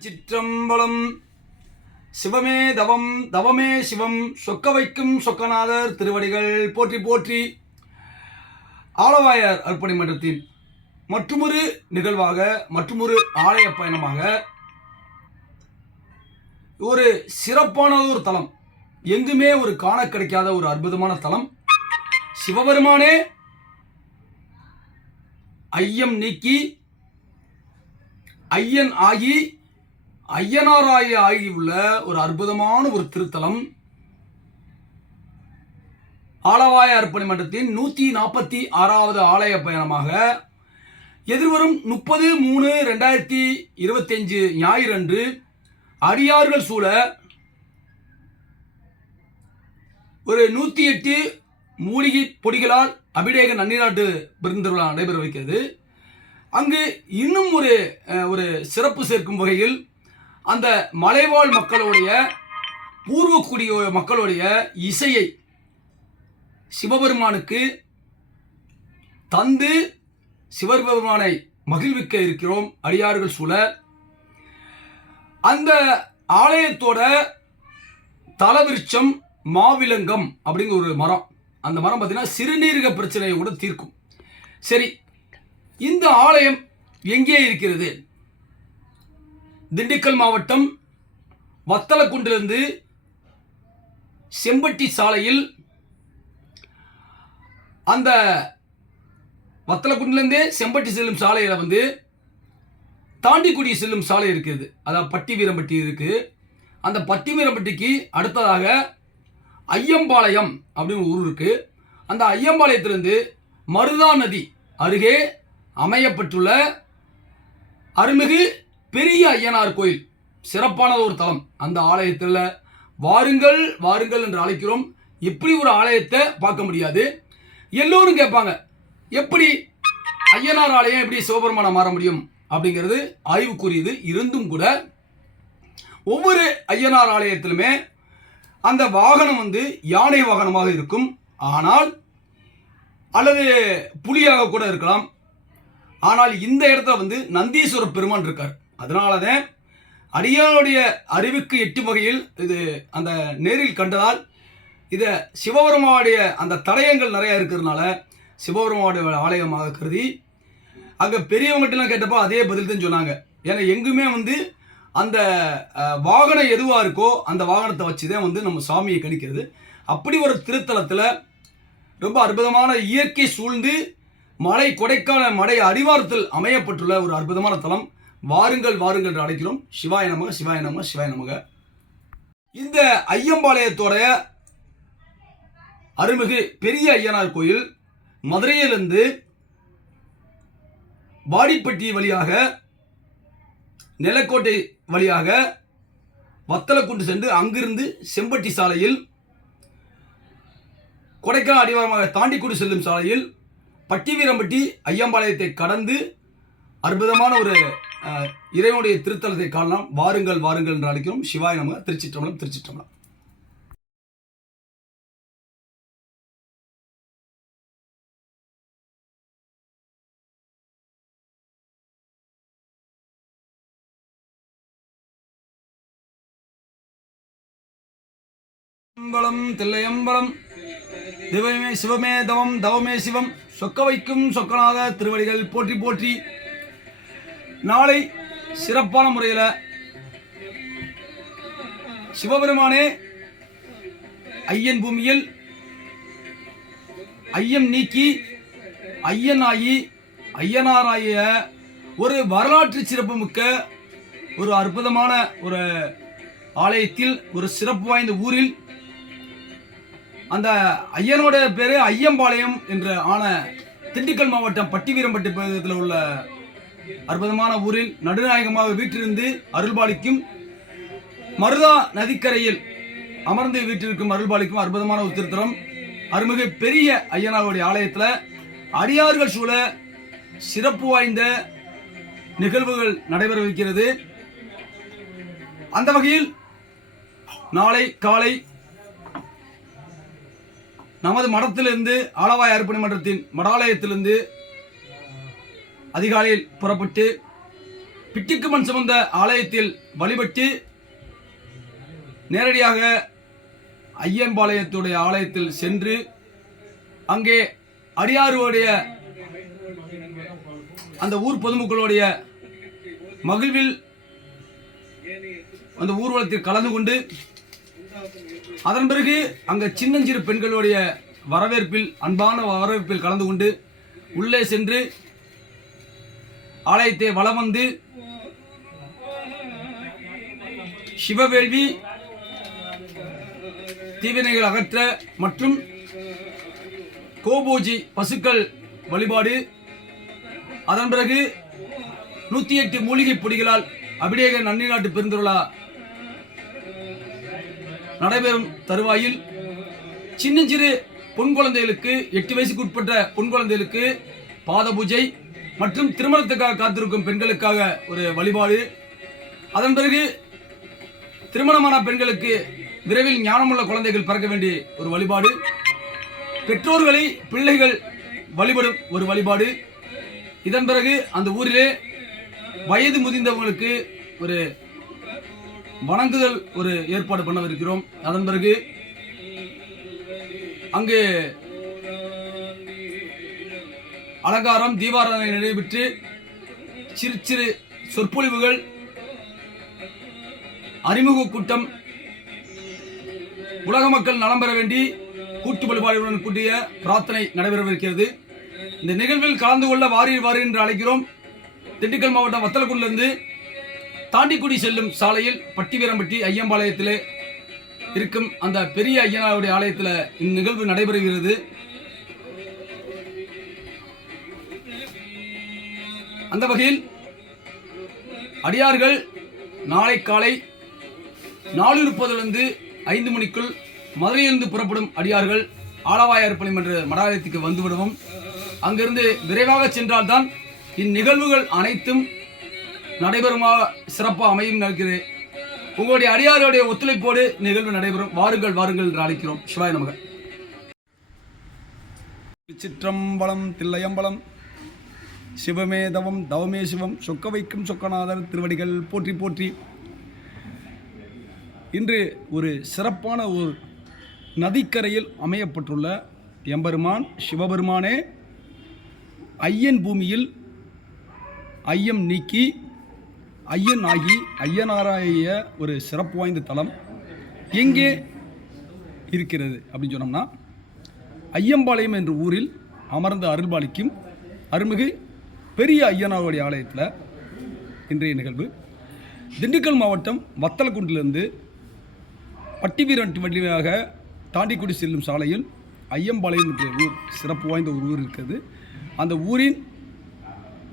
சிற்றம்பலம் சிவமே தவம் தவமே சிவம் சொக்க வைக்கும் சொக்கநாதர் திருவடிகள் போற்றி போற்றி. ஆலவாயர் அர்ப்பணி மன்றத்தின் மற்றுமொரு நிகழ்வாக மற்றுமொரு ஆலய பயணமாக ஒரு சிறப்பான ஒரு தலம் எங்குமே ஒரு காண கிடைக்காத ஒரு அற்புதமான தலம் சிவபெருமானே ஐயம் நீக்கி ஐயன் ஆகி ஐயனாராய ஆகியுள்ள ஒரு அற்புதமான ஒரு திருத்தலம். ஆலவாய அர்ப்பணி மன்றத்தின் நூற்றி நாற்பத்தி ஆறாவது ஆலய பயணமாக எதிர்வரும் முப்பது மூணு ரெண்டாயிரத்தி இருபத்தஞ்சு ஞாயிறன்று அடியார்கள் சூழ ஒரு நூற்றி எட்டு மூலிகை பொடிகளால் அபிடேக நன்னிநாட்டு பெருந்திருவிழா நடைபெறவிருக்கிறது அங்கு இன்னும் ஒரு ஒரு சிறப்பு சேர்க்கும் வகையில் அந்த மலைவாழ் மக்களுடைய பூர்வக்குடிய மக்களுடைய இசையை சிவபெருமானுக்கு தந்து சிவபெருமானை மகிழ்விக்க இருக்கிறோம் அடியார்கள் சூழ. அந்த ஆலயத்தோட தலவிருச்சம் மாவிலங்கம் அப்படிங்கிற ஒரு மரம். அந்த மரம் பார்த்தீங்கன்னா சிறுநீரக பிரச்சனையை கூட தீர்க்கும். சரி இந்த ஆலயம் எங்கே இருக்கிறது? திண்டுக்கல் மாவட்டம் வத்தலக்குண்டிலிருந்து செம்பட்டி சாலையில் அந்த வத்தலக்குண்டிலேருந்தே செம்பட்டி செல்லும் சாலையில் வந்து தாண்டிக்குடி செல்லும் சாலை இருக்கிறது அதாவது பட்டி வீரம்பட்டி இருக்குது அந்த பட்டி வீரம்பட்டிக்கு அடுத்ததாக ஐயம்பாளையம் அப்படின்னு ஊர் இருக்குது அந்த ஐயம்பாளையத்திலிருந்து மருதா நதி அருகே அமையப்பட்டுள்ள அருள்மிகு பெரிய ஐயனார் கோயில். சிறப்பான ஒரு தலம். அந்த ஆலயத்தில் வாருங்கள் வாருங்கள் என்று அழைக்கிறோம். இப்படி ஒரு ஆலயத்தை பார்க்க முடியாது. எல்லோரும் கேட்பாங்க எப்படி ஐயனார் ஆலயம் எப்படி சிவபெருமானம் மாற முடியும்? அப்படிங்கிறது ஆய்வுக்குரியது இருந்தும் கூட ஒவ்வொரு ஐயனார் ஆலயத்திலுமே அந்த வாகனம் வந்து யானை வாகனமாக இருக்கும். ஆனால் அல்லது புலியாக கூட இருக்கலாம். ஆனால் இந்த இடத்துல வந்து நந்தீஸ்வரர் பெருமான் இருக்கார். அதனால தான் அடியானுடைய அறிவுக்கு எட்டு வகையில் இது அந்த நேரில் கண்டதால் இதை சிவபெருமானுடைய அந்த தடயங்கள் நிறையா இருக்கிறதுனால சிவபெருமானுடைய ஆலயமாக கருதி அங்கே பெரியவங்ககிட்டலாம் கேட்டப்போ அதே பதில் தான் சொன்னாங்க. ஏன்னா எங்குமே வந்து அந்த வாகனம் எதுவாக இருக்கோ அந்த வாகனத்தை வச்சு தான் வந்து நம்ம சாமியை கணிக்கிறது. அப்படி ஒரு திருத்தலத்தில் ரொம்ப அற்புதமான இயற்கை சூழ்ந்து மலை கொடைக்கான மலை அடிவாரத்தில் அமையப்பட்டுள்ள ஒரு அற்புதமான தலம். வாருங்கள் வாருங்கள் என்று அழைக்கிறோம். சிவாய நமக சிவாய நமக சிவாய நமக. இந்த ஐயம்பாளையத்தோட அருமிகு பெரிய ஐயனார் கோயில் மதுரையிலிருந்து வாடிப்பட்டி வழியாக நிலக்கோட்டை வழியாக வத்தலக்குண்டு சென்று அங்கிருந்து செம்பட்டி சாலையில் கொடைக்கானல் அடிவாரமாக தாண்டிக்குடி செல்லும் சாலையில் பட்டிவீரம்பட்டி ஐயம்பாளையத்தை கடந்து அற்புதமான ஒரு இறைவனுடைய திருத்தலத்தை காணலாம். வாருங்கள் வாருங்கள் என்று அழைக்கிறோம். சிவாய நமக. திருச்சிற்றம்பலம் திருச்சிற்றம்பலம். அம்பலம் தில்லையம்பலம். திவமே சிவமே தவம் தவமே சிவம். சொக்க வைக்கும் சொக்கநாத திருவடிகள் போற்றி போற்றி. நாளை சிறப்பான முறையில் சிவபெருமானே ஐயன் பூமியில் ஐயம் நீக்கி ஐயனாகி ஐயனாராய ஒரு வரலாற்று சிறப்புமிக்க ஒரு அற்புதமான ஒரு ஆலயத்தில் ஒரு சிறப்பு வாய்ந்த ஊரில் அந்த ஐயனோட பேரு ஐயம்பாளையம் என்ற ஆன திண்டுக்கல் மாவட்டம் பட்டிவீரம்பட்டி பகுதியில் உள்ள அற்புதமான ஊரில் நடுநாயகமாக வீற்றிருந்து அருள்பாலிக்கும் மருதா நதிக்கரையில் அமர்ந்து வீற்றிருக்கும் அருள்பாலிக்கும் அற்புதமான ஒரு திருத்தலம். அருள்மிகு பெரிய ஐயனாவுடைய ஆலயத்தில் அடியார்கள் சூழ சிறப்பு வாய்ந்த நிகழ்வுகள் நடைபெறவிருக்கிறது அந்த வகையில் நாளை காலை நமது மடத்திலிருந்து ஆலவாய் அர்ப்பணி மன்றத்தின் மடாலயத்திலிருந்து அதிகாலையில் புறப்பட்டு பிட்டிக்கு மண் சுமந்த ஆலயத்தில் வழிபட்டு நேரடியாக ஐயம்பாளையத்துடைய ஆலயத்தில் சென்று அங்கே அடியாருடைய அந்த ஊர் பொதுமக்களுடைய மகிழ்வில் அந்த ஊர்வலத்தில் கலந்து கொண்டு அதன் பிறகு அங்கே சின்னஞ்சிறு பெண்களுடைய வரவேற்பில் அன்பான வரவேற்பில் கலந்து கொண்டு உள்ளே சென்று ஆலயத்தை வலம் வந்து சிவவேள்வி தீவினைகள் அகற்ற மற்றும் கோபூஜி பசுக்கள் வழிபாடு. அதன் பிறகு நூத்தி எட்டு மூலிகை பொடிகளால் அபிடேக நன்னி நாட்டு பெருந்திருவிழா நடைபெறும் தருவாயில் சின்னஞ்சிறு பொன் குழந்தைகளுக்கு எட்டு வயசுக்கு உட்பட்ட பொன் குழந்தைகளுக்கு பாத பூஜை மற்றும் திருமணத்துக்காக காத்திருக்கும் பெண்களுக்காக ஒரு வழிபாடு. அதன் பிறகு திருமணமான பெண்களுக்கு விரைவில் ஞானமுள்ள குழந்தைகள் பிறக்க வேண்டிய ஒரு வழிபாடு. பெற்றோர்களை பிள்ளைகள் வழிபடும் ஒரு வழிபாடு. இதன் பிறகு அந்த ஊரிலே வயது முதிர்ந்தவங்களுக்கு ஒரு வணங்குதல் ஒரு ஏற்பாடு பண்ணவிருக்கிறோம். அதன் பிறகு அங்கு அலங்காரம் தீபாராதனை நடைபெற்று சிறு சிறு சொற்பொழிவுகள் அறிமுக கூட்டம் உலக மக்கள் நலம் பெற வேண்டி கூட்டு வழிபாடுகளுடன் கூட்டிய பிரார்த்தனை நடைபெறவிருக்கிறது. இந்த நிகழ்வில் கலந்து கொள்ள வாரி வாரி என்று அழைக்கிறோம். திண்டுக்கல் மாவட்டம் வத்தலக்குண்டிலிருந்து தாண்டிக்குடி செல்லும் சாலையில் பட்டிவீரம்பட்டி ஐயம்பாளையத்திலே இருக்கும் அந்த பெரிய ஐயனாருடைய ஆலயத்தில் இந்நிகழ்வு நடைபெறுகிறது. அந்த வகையில் அடியார்கள் நாளை காலை நாலு முப்பதிலிருந்து ஐந்து மணிக்குள் மதுரையிலிருந்து புறப்படும் அடியார்கள் ஆலவாயார் பணிமன்ற மடாலயத்துக்கு வந்துவிடவும் அங்கிருந்து விரைவாக சென்றால்தான் இந்நிகழ்வுகள் அனைத்தும் நடைபெறுமாக சிறப்பாக அமையும் நினைக்கிறேன் உங்களுடைய அடியாருடைய ஒத்துழைப்போடு நிகழ்வு நடைபெறும். வாருங்கள் வாருங்கள் என்று அழைக்கிறோம். சிவாய நமக. சிற்றம்பலம் தில்லையம்பலம் சிவமே தவம் தவமே சிவம் சொக்க வைக்கும் சொக்கநாதர் திருவடிகள் போற்றி போற்றி. இன்று ஒரு சிறப்பான ஒரு நதிக்கரையில் அமையப்பட்டுள்ள எம்பெருமான் சிவபெருமானே ஐயன் பூமியில் ஐயம் நீக்கி ஐயன் ஆகி ஐயனாராய ஒரு சிறப்பு வாய்ந்த தலம் எங்கே இருக்கிறது அப்படின்னு சொன்னோம்னா ஐயம்பாளையம் என்ற ஊரில் அமர்ந்து அருள்பாலிக்கும் அருள்மிகு பெரிய ஐயனாருடைய ஆலயத்தில் இன்றைய நிகழ்வு. திண்டுக்கல் மாவட்டம் வத்தலக்குண்டிலிருந்து பட்டிவீரன் வழியாக தாண்டிக்குடி செல்லும் சாலையில் ஐயம்பாளையம் என்ற ஊர் சிறப்பு வாய்ந்த ஒரு ஊர் இருக்கிறது. அந்த ஊரின்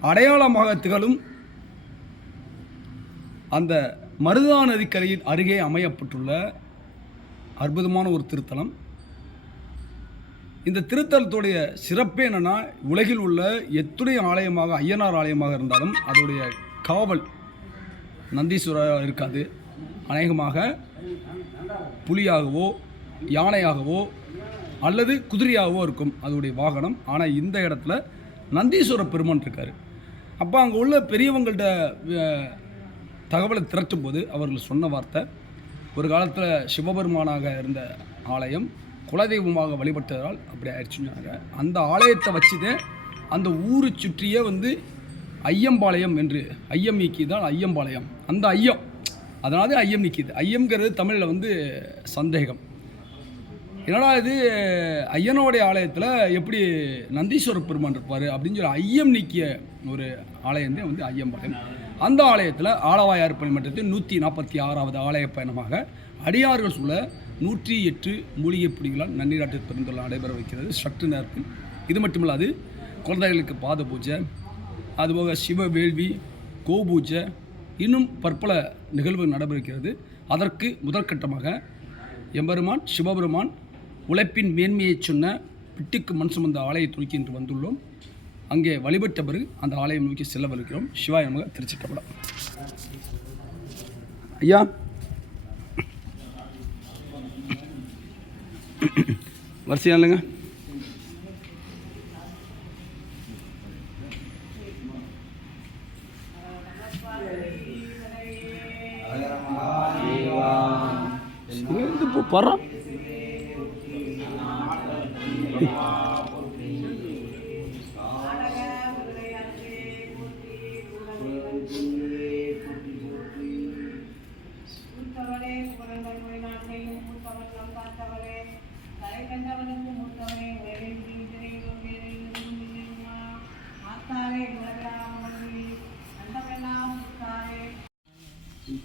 அடையாளமாக திகழும் அந்த மருதா நதிக்கரையின் அருகே அமையப்பட்டுள்ள அற்புதமான ஒரு திருத்தலம். இந்த திருத்தலத்துடைய சிறப்பு என்னென்னா உலகில் உள்ள எத்துணை ஆலயமாக ஐயனார் ஆலயமாக இருந்தாலும் அதோடைய காவல் நந்தீஸ்வரராக இருக்காது. அநேகமாக புலியாகவோ யானையாகவோ அல்லது குதிரையாகவோ இருக்கும் அதோடைய வாகனம். ஆனால் இந்த இடத்துல நந்தீஸ்வர பெருமான் இருக்கார். அப்போ அங்கே உள்ள பெரியவங்கள்ட்ட தகவலை திரட்டும் போது அவர்கள் சொன்ன வார்த்தை ஒரு காலத்தில் சிவபெருமானாக இருந்த ஆலயம் குலதெய்வமாக வழிபட்டதால் அப்படி ஆயிடுச்சுன்னாங்க. அந்த ஆலயத்தை வச்சுதான் அந்த ஊரை சுற்றியே வந்து ஐயம்பாளையம் என்று ஐயம் நீக்கிதான் ஐயம்பாளையம். அந்த ஐயம் அதனால தான் ஐயம் நிற்கிது ஐயம்ங்கிறது தமிழில் வந்து சந்தேகம். என்னடா இது ஐயனோடைய ஆலயத்தில் எப்படி நந்தீஸ்வரர் பெருமான் இருப்பார் அப்படின்னு சொல்லி ஐயம் நீக்கிய ஒரு ஆலயம் தான் வந்து ஐயம்பாளையம். அந்த ஆலயத்தில் ஆலவாயார் பணிமன்றத்தின் நூற்றி நாற்பத்தி ஆறாவது ஆலய பயணமாக அடியார்கள் சூழ நூற்றி எட்டு மூலிகை பிடிகளால் நன்னீராட்டு பெருந்தொழில் நடைபெற வைக்கிறது. சற்று நேரத்தில். இது மட்டுமில்லாது குழந்தைகளுக்கு பாத பூஜை அதுபோக சிவ வேள்வி கோபூஜை இன்னும் பற்பல நிகழ்வு நடைபெறுகிறது அதற்கு முதற்கட்டமாக எம்பெருமான் சிவபெருமான் உழைப்பின் மேன்மையைச் சொன்ன பிட்டுக்கு மண் சுமந்த ஆலயத்தை நோக்கி இன்று வந்துள்ளோம். அங்கே வழிபட்ட பிறகு அந்த ஆலயம் நோக்கி செல்லவிருக்கிறோம் சிவாய நமக திருச்சிட்டப்படம் ஐயா வரிசையாக இல்லைங்க? பரம்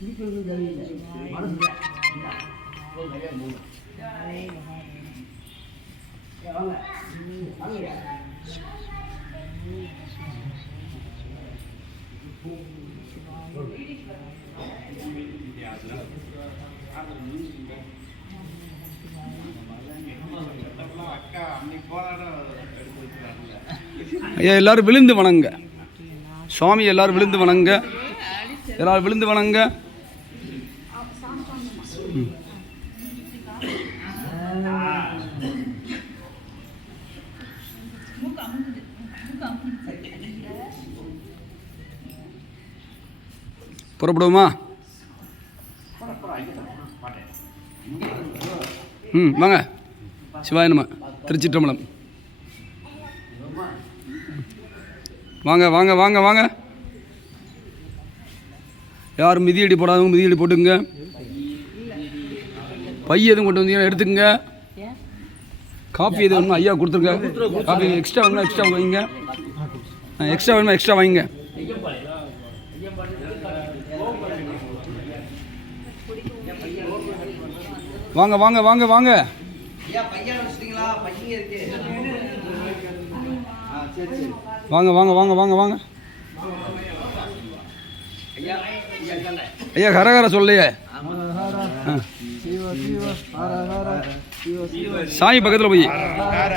இருக்கிறது ஐயா எல்லாரும் விழுந்து வணங்க. சுவாமி எல்லாரும் விழுந்து வணங்க. எல்லாரும் விழுந்து வணங்க. புறப்படுவோமா? ம் வாங்க. சிவாய நம்ம திருச்சிற்றம்பலம். வாங்க வாங்க வாங்க வாங்க. யாரும் மிதியடி போடாதவங்க மிதியடி போட்டுங்க பை எதுவும் கொண்டு வந்தீங்கன்னா எடுத்துக்கங்க. காஃபி எது வேணுமா? ஐயா கொடுத்துருங்க. காஃபி எக்ஸ்ட்ரா வேணுமா? எக்ஸ்ட்ரா வைங்க எக்ஸ்ட்ரா வேணுமா? எக்ஸ்ட்ரா வைங்க வாங்க வாங்க வாங்க வாங்க. ஐயா பையன் வச்சிட்டீங்களா பையன் இருக்கு. ஆ சரி சரி. வாங்க வாங்க வாங்க வாங்க வாங்க. ஐயா ஐயா இல்ல ஐயா 谢谢，来来来。சாமி பக்கத்தில் போய்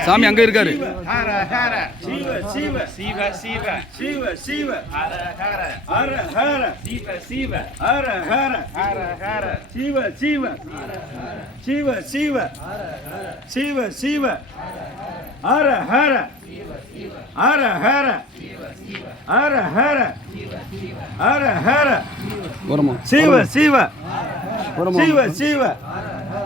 சாமி அங்கே இருக்காரு ஹர ஹர சிவ சிவ சிவ சிவ சிவ சிவ ஹர ஹர ஹர ஹர சிவ சிவ ஹர ஹர ஹர ஹர சிவ சிவ சிவ சிவ சிவ சிவ சிவ சிவ